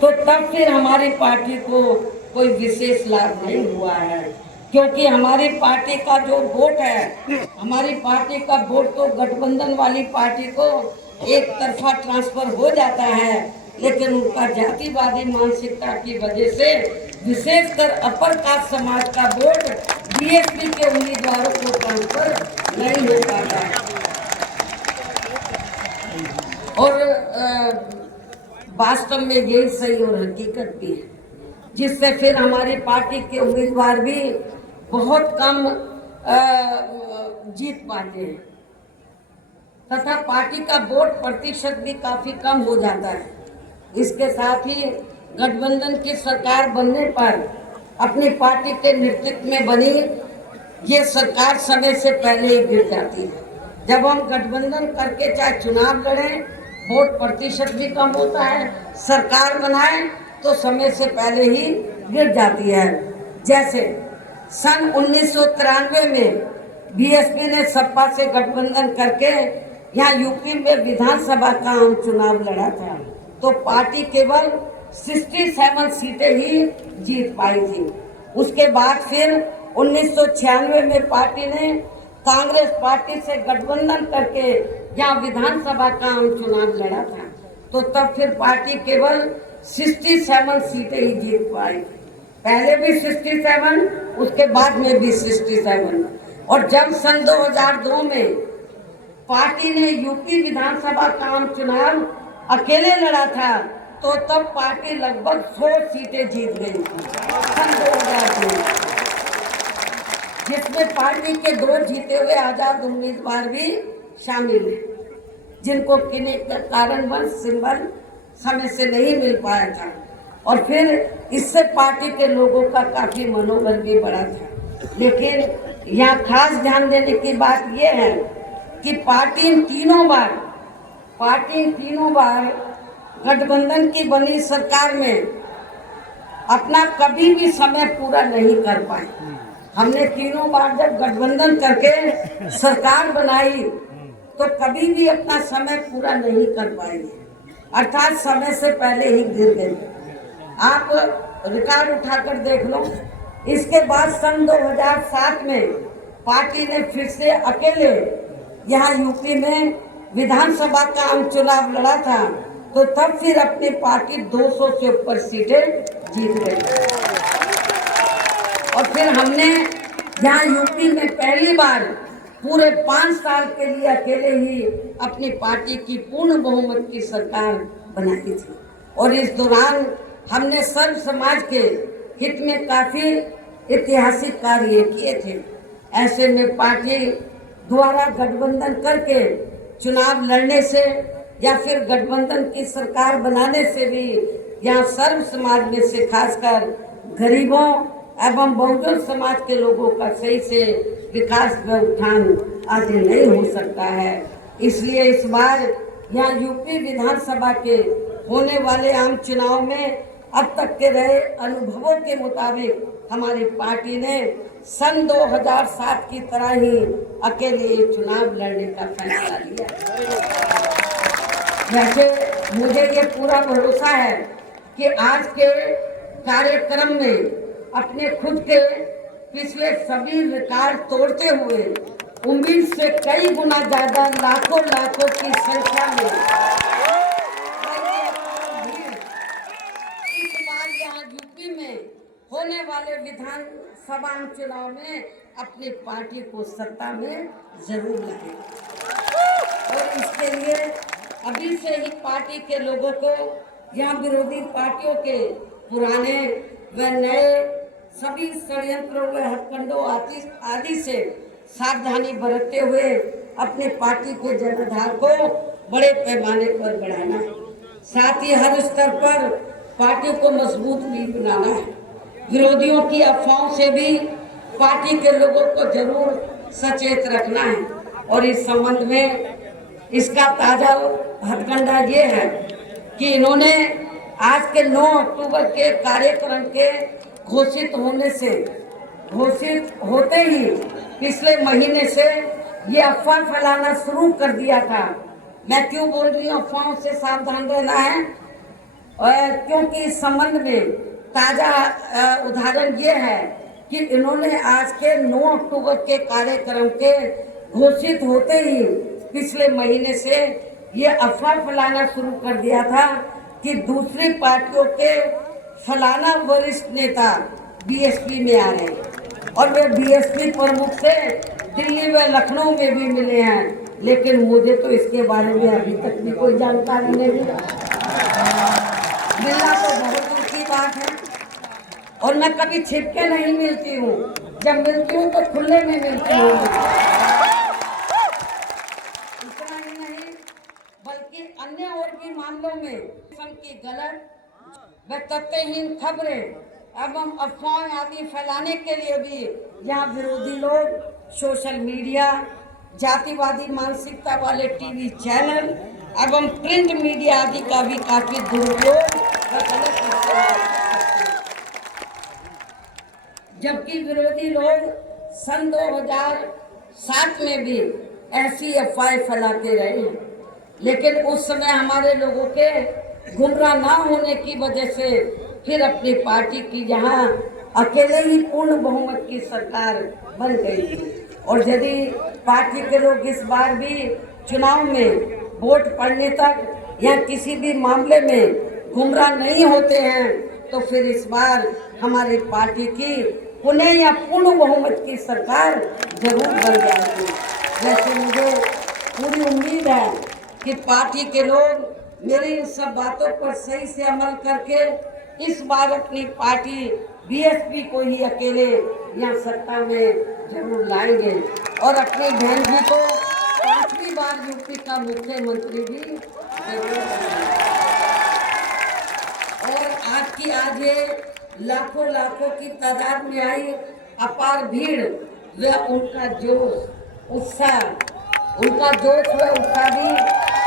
तो तब फिर हमारी पार्टी को कोई विशेष लाभ नहीं हुआ है, क्योंकि हमारी पार्टी का जो वोट है, हमारी पार्टी का वोट तो गठबंधन वाली पार्टी को एक तरफा ट्रांसफर हो जाता है, लेकिन उनका जातिवादी मानसिकता की वजह से विशेषकर अपर कास्ट समाज का वोट बीएसपी के उम्मीदवारों को ट्रांसफर नहीं हो पाता है। और वास्तव में यही सही और हकीकत भी है, जिससे फिर हमारी पार्टी के उम्मीदवार भी बहुत कम जीत पाते हैं तथा पार्टी का वोट प्रतिशत भी काफी कम हो जाता है। इसके साथ ही गठबंधन की सरकार बनने पर अपनी पार्टी के नेतृत्व में बनी ये सरकार समय से पहले ही गिर जाती है। जब हम गठबंधन करके चाहे चुनाव लड़ें, वोट प्रतिशत भी कम होता है, सरकार बनाए तो समय से पहले ही गिर जाती है। जैसे सन 1993 में बीएसपी ने सपा से गठबंधन करके यहाँ यूपी में विधानसभा का आम चुनाव लड़ा था, तो पार्टी केवल 67 सीटें ही जीत पाई थी। उसके बाद फिर 1996 में पार्टी ने कांग्रेस पार्टी से गठबंधन करके यहाँ विधानसभा का आम चुनाव लड़ा था, तो तब फिर पार्टी केवल 67 सीटें ही जीत पाई। पहले भी 67, उसके बाद में भी 67। और जब सन 2002 में पार्टी ने यूपी विधानसभा का आम चुनाव अकेले लड़ा था, तो तब पार्टी लगभग 100 सीटें जीत गई थी सन 2002, जिसमें पार्टी के 2 जीते हुए आजाद उम्मीदवार भी शामिल हैं, जिनको किन्हीं कारणवश सिंबल समय से नहीं मिल पाया था। और फिर इससे पार्टी के लोगों का काफी मनोबल भी बढ़ा था। लेकिन यहाँ खास ध्यान देने की बात यह है कि पार्टी तीनों बार गठबंधन की बनी सरकार में अपना कभी भी समय पूरा नहीं कर पाई। हमने तीनों बार जब गठबंधन करके सरकार बनाई तो कभी भी अपना समय पूरा नहीं कर पाएंगे, अर्थात समय से पहले ही गिर गई। आप रिकॉर्ड उठाकर देख लो। इसके बाद सन 2007 में पार्टी ने फिर से अकेले यहाँ यूपी में विधानसभा का आम चुनाव लड़ा था, तो तब फिर अपनी पार्टी 200 से ऊपर सीटें जीत गई। और फिर हमने यहाँ यूपी में पहली बार पूरे 5 साल के लिए अकेले ही अपनी पार्टी की पूर्ण बहुमत की सरकार बनाई थी। और इस दौरान हमने सर्व समाज के हित में काफी ऐतिहासिक कार्य किए थे। ऐसे में पार्टी द्वारा गठबंधन करके चुनाव लड़ने से या फिर गठबंधन की सरकार बनाने से भी यहाँ सर्व समाज में से खासकर गरीबों एवं बहुजन समाज के लोगों का सही से विकास व उत्थान आदि नहीं हो सकता है। इसलिए इस बार यहाँ यूपी विधानसभा के होने वाले आम चुनाव में अब तक के रहे अनुभवों के मुताबिक हमारी पार्टी ने सन 2007 की तरह ही अकेले चुनाव लड़ने का फैसला लिया। वैसे मुझे ये पूरा भरोसा है कि आज के कार्यक्रम में अपने खुद के पिछले सभी रिकॉर्ड तोड़ते हुए उम्मीद से कई गुना ज्यादा लाखों की संख्या में इस बार यहाँ यूपी में होने वाले विधानसभा चुनाव में अपनी पार्टी को सत्ता में जरूर लाए। और इसके लिए अभी से ही पार्टी के लोगों को यहाँ विरोधी पार्टियों के पुराने व नए सभी षड्यंत्रों व हथकंडों आदि से सावधानी बरतते हुए अपने पार्टी के जनाधार को बड़े पैमाने पर बढ़ाना है। साथ ही हर स्तर पर पार्टी को मजबूत भी बनाना है। विरोधियों की अफवाहों से भी पार्टी के लोगों को जरूर सचेत रखना है। और इस संबंध में इसका ताजा हथकंडा ये है कि इन्होंने आज के 9 अक्टूबर के कार्यक्रम के घोषित होते ही पिछले महीने से ये अफवाह फैलाना शुरू कर दिया था। मैं क्यों बोल रही हूँ अफवाहों से सावधान रहना है? क्योंकि इस संबंध में ताजा उदाहरण ये है कि इन्होंने आज के 9 अक्टूबर के कार्यक्रम के घोषित होते ही पिछले महीने से ये अफवाह फैलाना शुरू कर दिया था कि दूसरी पार्टियों के फलाना वरिष्ठ नेता बीएसपी में आ रहे हैं और वे बीएसपी प्रमुख से दिल्ली व लखनऊ में भी मिले हैं, लेकिन मुझे तो इसके बारे में अभी तक भी कोई जानकारी नहीं मिला। मिलना तो बहुत दूर की बात है और मैं कभी छिप के नहीं मिलती हूँ, जब मिलती हूँ तो खुले में मिलती हूँ। इतना ही नहीं बल्कि अन्य और भी मामलों में की गलत व तथ्यहीन खबरें एवं अफवाहें आदि फैलाने के लिए भी यहाँ विरोधी लोग सोशल मीडिया, जातिवादी मानसिकता वाले टीवी चैनल एवं प्रिंट मीडिया आदि का भी काफी दुरुपयोग व गलत इस्तेमाल, जबकि विरोधी लोग सन 2007 में भी ऐसी अफवाहें फैलाते रहे हैं, लेकिन उस समय हमारे लोगों के गुमराह ना होने की वजह से फिर अपनी पार्टी की यहाँ अकेले ही पूर्ण बहुमत की सरकार बन गई थी। और यदि पार्टी के लोग इस बार भी चुनाव में वोट पड़ने तक या किसी भी मामले में गुमराह नहीं होते हैं तो फिर इस बार हमारी पार्टी की पुनः या पूर्ण बहुमत की सरकार जरूर बन जाएगी। जैसे मुझे पूरी उम्मीद है कि पार्टी के लोग मेरी इन सब बातों पर सही से अमल करके इस बार अपनी पार्टी बीएसपी को ही अकेले यहाँ सत्ता में जरूर लाएंगे और अपनी बहन जी को 5वीं बार यूपी का मुख्यमंत्री भी जरूर बनाएंगे। और आज ये लाखों लाखों की तादाद में आई अपार भीड़ व उनका जोश उत्साह भी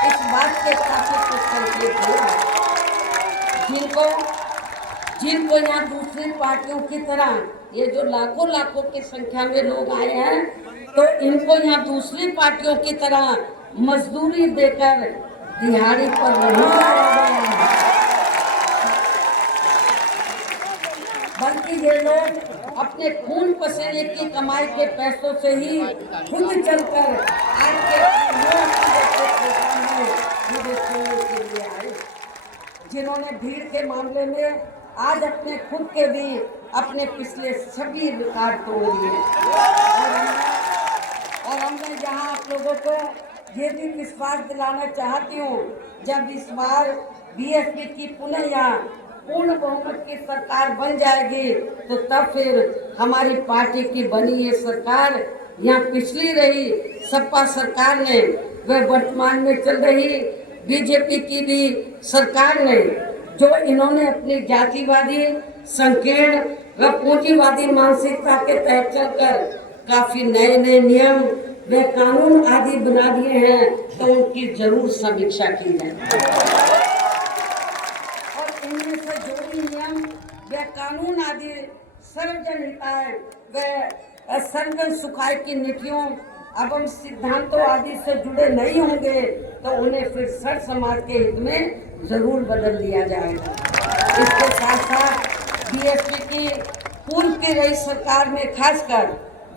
इस बात के काफी कुछ संकेत है। जिनको यहाँ दूसरी पार्टियों की तरह ये जो लाखों लाखों की संख्या में लोग आए हैं तो इनको यहाँ दूसरी पार्टियों की तरह मजदूरी देकर दिहाड़ी पर नहीं लाया गया है, बल्कि ये लोग अपने खून पसीने की कमाई के पैसों से ही खुद चलकर आज के आए, जिन्होंने भीड़ के मामले में आज अपने खुद के भी अपने पिछले सभी रिकॉर्ड तोड़ दिए। और हमने यहाँ आप लोगों को ये भी विश्वास दिलाना चाहती हूँ, जब इस बार बीएसपी की पुनः या पूर्ण बहुमत की सरकार बन जाएगी तो तब फिर हमारी पार्टी की बनी ये सरकार यहाँ पिछली रही सपा सरकार ने व वर्तमान में चल रही बीजेपी की भी सरकार ने जो इन्होंने अपनी जातिवादी संकीर्ण व पूंजीवादी मानसिकता के तहत चलकर काफी नए नए नियम व कानून आदि बना दिए हैं तो उनकी जरूर समीक्षा की जाए और इनमें से जो भी नियम व कानून आदि सर्वजन हिताय व सर्वजन सुखाय की नीतियों एवं सिद्धांतों आदि से जुड़े नहीं होंगे तो उन्हें फिर सर समाज के हित में जरूर बदल दिया जाएगा। इसके साथ साथ बीएसपी की पूर्व की रही सरकार में खासकर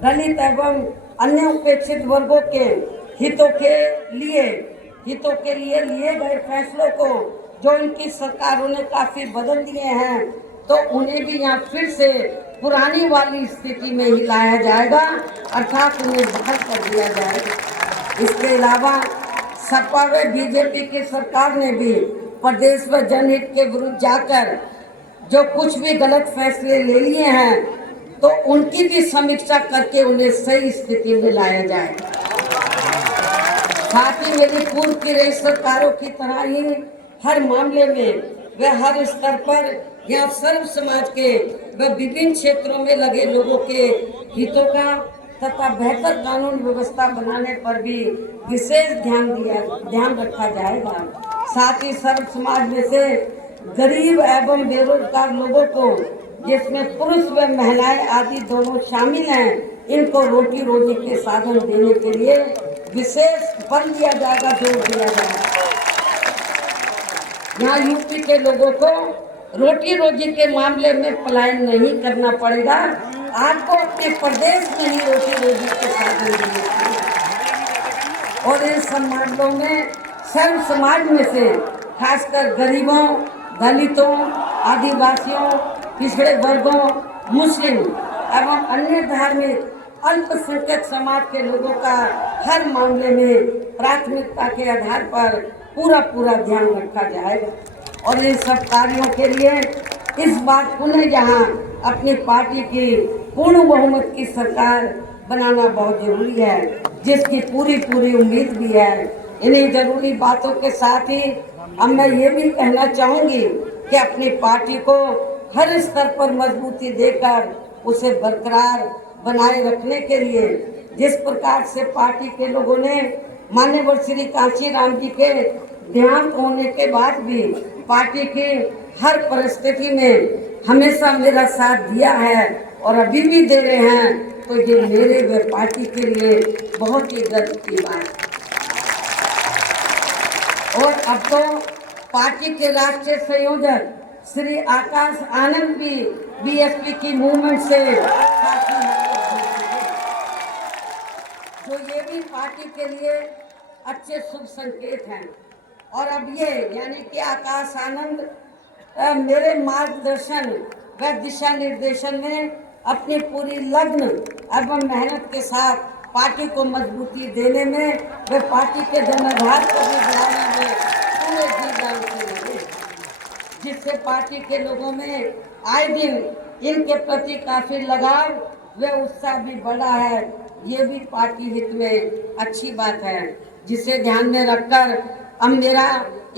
दलित एवं अन्य उपेक्षित वर्गों के हितों के लिए लिए गए फैसलों को जो इनकी सरकारों ने काफी बदल दिए हैं तो उन्हें भी यहाँ फिर से पुरानी वाली स्थिति में ही लाया जाएगा, अर्थात उन्हें बहाल कर दिया जाएगा। इसके अलावा सपा व बीजेपी की सरकार ने भी प्रदेश व जनहित के विरुद्ध जाकर जो कुछ भी गलत फैसले ले लिए हैं तो उनकी भी समीक्षा करके उन्हें सही स्थिति में लाया जाए। साथ ही मेरी पूर्व की रही सरकारों की तरह ही हर मामले में व हर स्तर पर या सर्व समाज के व विभिन्न क्षेत्रों में लगे लोगों के हितों का तथा बेहतर कानून व्यवस्था बनाने पर भी विशेष ध्यान रखा जाएगा। साथ ही सर्व समाज में से गरीब एवं बेरोजगार लोगों को, जिसमें पुरुष व महिलाएं आदि दोनों शामिल हैं, इनको रोटी रोजी के साधन देने के लिए विशेष बल दिया जाएगा, जोर दिया जाएगा। यहाँ यूपी के लोगों को रोटी रोजी के मामले में पलायन नहीं करना पड़ेगा। आपको अपने प्रदेश में ही रोटी रोजी के साधन देने चाहिए। और इन समाजों में सर्व समाज में से खासकर गरीबों, दलितों, आदिवासियों, पिछड़े वर्गों, मुस्लिम एवं अन्य धार्मिक अल्पसंख्यक समाज के लोगों का हर मामले में प्राथमिकता के आधार पर पूरा ध्यान रखा जाएगा। और इन सब कार्यों के लिए इस बार पुनः यहाँ अपनी पार्टी की पूर्ण बहुमत की सरकार बनाना बहुत जरूरी है, जिसकी पूरी उम्मीद भी है। इन्हीं जरूरी बातों के साथ ही अब मैं ये भी कहना चाहूँगी कि अपनी पार्टी को हर स्तर पर मजबूती देकर उसे बरकरार बनाए रखने के लिए जिस प्रकार से पार्टी के लोगों ने माननीय श्री कांशीराम जी के देहांत होने के बाद भी पार्टी की हर परिस्थिति में हमेशा मेरा साथ दिया है और अभी भी दे रहे हैं, तो ये मेरे व पार्टी के लिए बहुत ही गर्व की बात है। और अब तो पार्टी के राष्ट्रीय संयोजक श्री आकाश आनंद भी बीएसपी की मूवमेंट से काफी तो ये भी पार्टी के लिए अच्छे शुभ संकेत हैं। और अब ये यानी कि आकाश आनंद मेरे मार्गदर्शन व दिशा निर्देशन में अपनी पूरी लगन एवं मेहनत के साथ पार्टी को मजबूती देने में व पार्टी के जनाधार को भी बढ़ाने में पूरे जी जान से लगे, जिससे पार्टी के लोगों में आए दिन इनके प्रति काफी लगाव व उत्साह भी बढ़ा है। ये भी पार्टी हित में अच्छी बात है, जिसे ध्यान में रखकर अब मेरा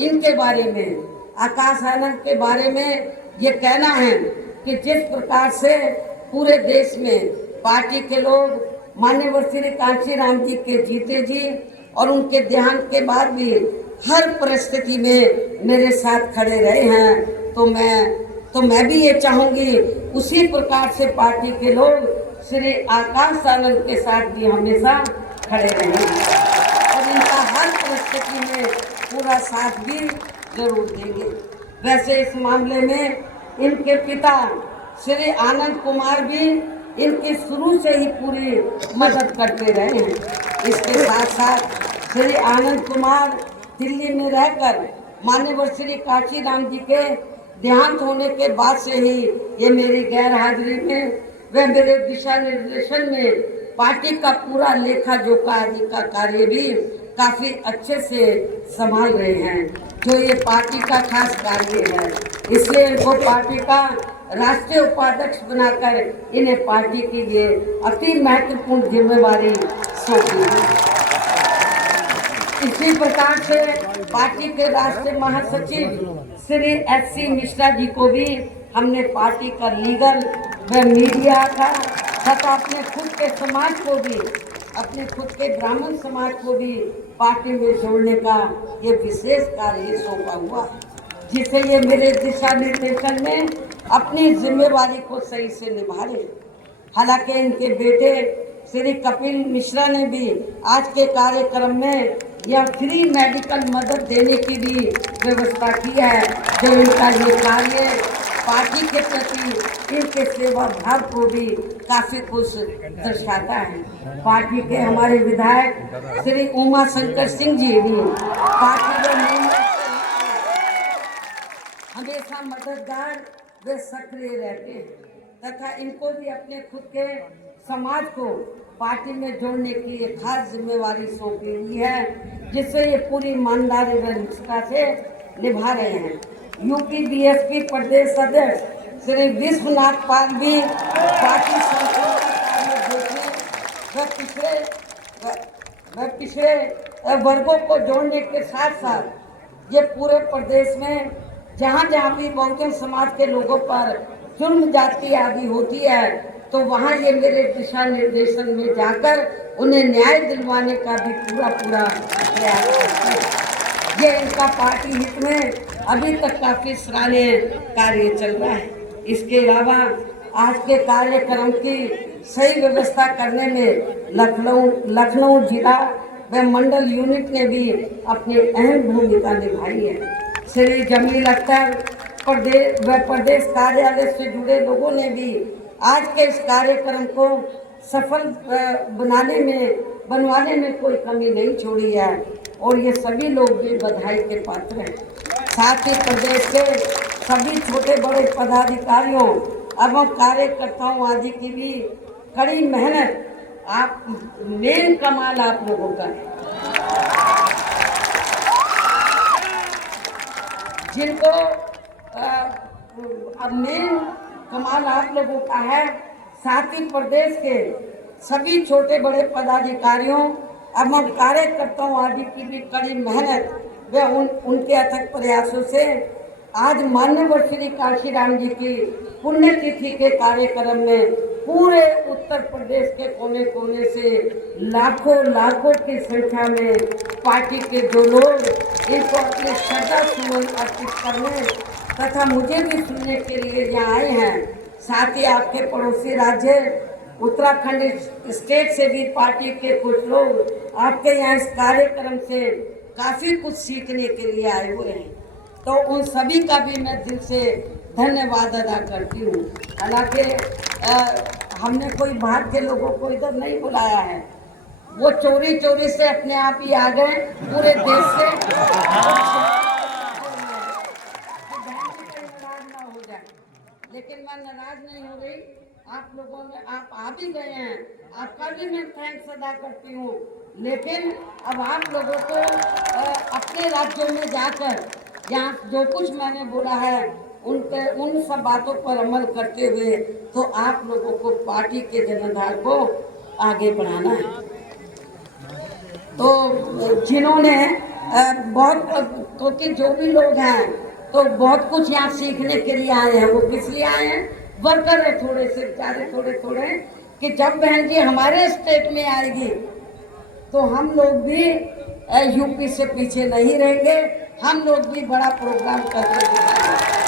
इनके बारे में, आकाश आनंद के बारे में ये कहना है कि जिस प्रकार से पूरे देश में पार्टी के लोग माननीय श्री कांशीराम जी के जीते जी और उनके देहांत के बाद भी हर परिस्थिति में मेरे साथ खड़े रहे हैं, तो मैं भी ये चाहूँगी उसी प्रकार से पार्टी के लोग श्री आकाश आनंद के साथ भी हमेशा खड़े रहेंगे और इनका हर परिस्थिति में पूरा साथ भी जरूर देंगे। वैसे इस मामले में इनके पिता श्री आनंद कुमार भी इनकी शुरू से ही पूरी मदद करते रहे हैं। इसके साथ साथ श्री आनंद कुमार दिल्ली में रहकर माननीय श्री कांशीराम जी के देहांत होने के बाद से ही ये मेरी गैर हाजिरी में व मेरे दिशा निर्देशन में पार्टी का पूरा लेखा जोखा आदि का कार्य भी काफी अच्छे से संभाल रहे हैं, जो ये पार्टी का खास कार्य है। इसलिए इनको पार्टी का राष्ट्रीय उपाध्यक्ष बनाकर इन्हें पार्टी के लिए अति महत्वपूर्ण जिम्मेवारी सौंपी है। इसी प्रकार से पार्टी के राष्ट्रीय महासचिव श्री एस.सी. मिश्रा जी को भी हमने पार्टी का लीगल व मीडिया का तथा अपने खुद के समाज को भी, अपने खुद के ब्राह्मण समाज को भी पार्टी में जोड़ने का ये विशेष कार्य सौंपा हुआ, जिसे ये मेरे दिशा निर्देशन में अपनी जिम्मेवारी को सही से निभा रहे। हालांकि इनके बेटे श्री कपिल मिश्रा ने भी आज के कार्यक्रम में यह फ्री मेडिकल मदद देने की भी व्यवस्था की है, जो इनका ये कार्य पार्टी के प्रति इनके सेवा भाव को भी काफी खुश दर्शाता है। पार्टी के हमारे विधायक श्री उमा शंकर सिंह जी भी पार्टी में हमेशा मददगार व सक्रिय रहते हैं तथा इनको भी अपने खुद के समाज को पार्टी में जोड़ने की एक खास जिम्मेवारी सौंपी हुई है, जिससे ये पूरी ईमानदारी व निष्ठा से निभा रहे हैं। यूपी बीएसपी प्रदेश अध्यक्ष श्री विश्वनाथ पाल भी पार्टी पिछड़े वर्गों को जोड़ने के साथ साथ ये पूरे प्रदेश में जहाँ जहाँ भी बहुजन समाज के लोगों पर जुर्म जाति आदि होती है, तो वहाँ ये मेरे दिशा निर्देशन में जाकर उन्हें न्याय दिलवाने का भी पूरा प्रयास करते हैं। ये इनका पार्टी हित में अभी तक काफी सराहनीय कार्य चल रहा है। इसके अलावा आज के कार्यक्रम की सही व्यवस्था करने में लखनऊ जिला व मंडल यूनिट ने भी अपनी अहम भूमिका निभाई है। श्री जमील अख्तर प्रदेश कार्यालय से जुड़े लोगों ने भी आज के इस कार्यक्रम को सफल बनवाने में कोई कमी नहीं छोड़ी है और ये सभी लोग भी बधाई के पात्र हैं। साथ ही प्रदेश के सभी छोटे बड़े पदाधिकारियों एवं कार्यकर्ताओं आदि की भी कड़ी मेहनत, आप मेन कमाल आप लोगों का है, जिनको अब मेन कमाल आप लोगों का है। साथ ही प्रदेश के सभी छोटे बड़े पदाधिकारियों एवं कार्यकर्ताओं आदि की भी कड़ी मेहनत व उनके अथक प्रयासों से आज माननीय श्री काशीराम जी की पुण्यतिथि के कार्यक्रम में पूरे उत्तर प्रदेश के कोने कोने से लाखों की संख्या में पार्टी के जो लोग इनको अपने श्रद्धा सुमन अर्पित करने तथा मुझे भी सुनने के लिए यहाँ आए हैं। साथ ही आपके पड़ोसी राज्य उत्तराखंड स्टेट से भी पार्टी के कुछ लोग आपके यहाँ इस कार्यक्रम से काफ़ी कुछ सीखने के लिए आए हुए हैं, तो उन सभी का भी मैं दिल से धन्यवाद अदा करती हूँ। हालांकि हमने कोई बाहर के लोगों को इधर नहीं बुलाया है, वो चोरी से अपने आप ही आ गए पूरे देश से। ना हो जाए, लेकिन मैं नाराज नहीं हो रही। आप लोगों में आप आ भी गए हैं, आपका भी मैं थैंक्स अदा करती हूँ, लेकिन अब आप लोगों को अपने राज्यों में जाकर यहाँ जो कुछ मैंने बोला है उन सब बातों पर अमल करते हुए तो आप लोगों को पार्टी के जनाधार को आगे बढ़ाना है। तो जिन्होंने क्योंकि जो भी लोग हैं तो बहुत कुछ यहाँ सीखने के लिए आए हैं, वो किस लिए आए हैं, वर्कर है थोड़े से बेचारे थोड़े कि जब बहन जी हमारे स्टेट में आएगी तो हम लोग भी यूपी से पीछे नहीं रहेंगे, हम लोग भी बड़ा प्रोग्राम करके दिखाएंगे।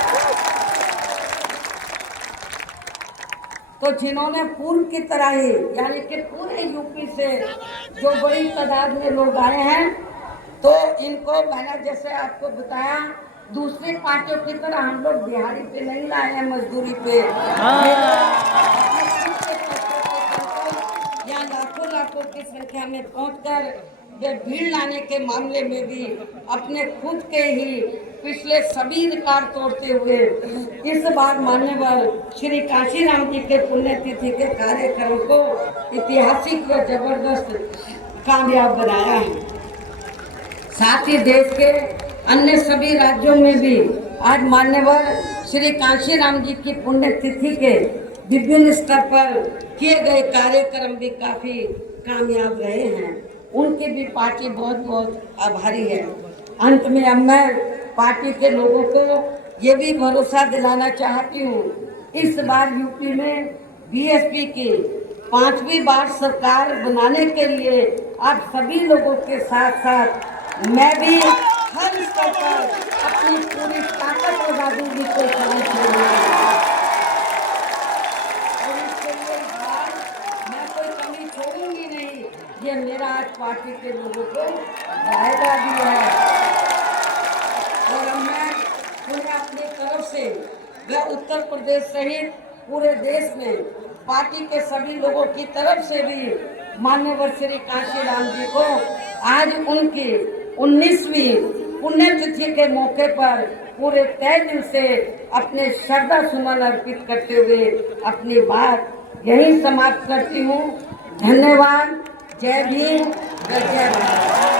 तो जिन्होंने पूर्व की तरह ही यानी कि पूरे यूपी से जो बड़ी तादाद में लोग आए हैं, तो इनको मैंने जैसे आपको बताया दूसरी पार्टियों की तरह हम लोग दिहाड़ी पे नहीं लाए हैं, मजदूरी पे या लाखों की संख्या में पहुंचकर वे भीड़ लाने के मामले में भी अपने खुद के ही पिछले सभी रिकॉर्ड तोड़ते हुए इस बार मान्यवर श्री काशीराम जी के पुण्यतिथि के कार्यक्रम को ऐतिहासिक व जबरदस्त कामयाब बनाया है। साथ ही देश के अन्य सभी राज्यों में भी आज मान्यवर श्री काशीराम जी की पुण्यतिथि के विभिन्न स्तर पर किए गए कार्यक्रम भी काफी कामयाब रहे हैं, उनकी भी पार्टी बहुत आभारी है। अंत में अब मैं पार्टी के लोगों को ये भी भरोसा दिलाना चाहती हूँ, इस बार यूपी में बीएसपी की 5वीं बार सरकार बनाने के लिए आप सभी लोगों के साथ साथ मैं भी हर स्तर पर अपनी पूरी ताकत लगा दूंगी कोई कमी छोड़ूंगी। और इसके लिए इस बार मैं कोई कमी छोड़ूंगी नहीं, ये मेरा आज पार्टी के लोगों को वायदा भी है। और अब मैं पूरे अपनी तरफ से वह उत्तर प्रदेश सहित पूरे देश में पार्टी के सभी लोगों की तरफ से भी माननीय श्री काशीराम जी को आज उनकी 19वीं पुण्यतिथि के मौके पर पूरे तय दिल से अपने श्रद्धा सुमन अर्पित करते हुए अपनी बात यही समाप्त करती हूँ। धन्यवाद। जय भीम, जय भारत।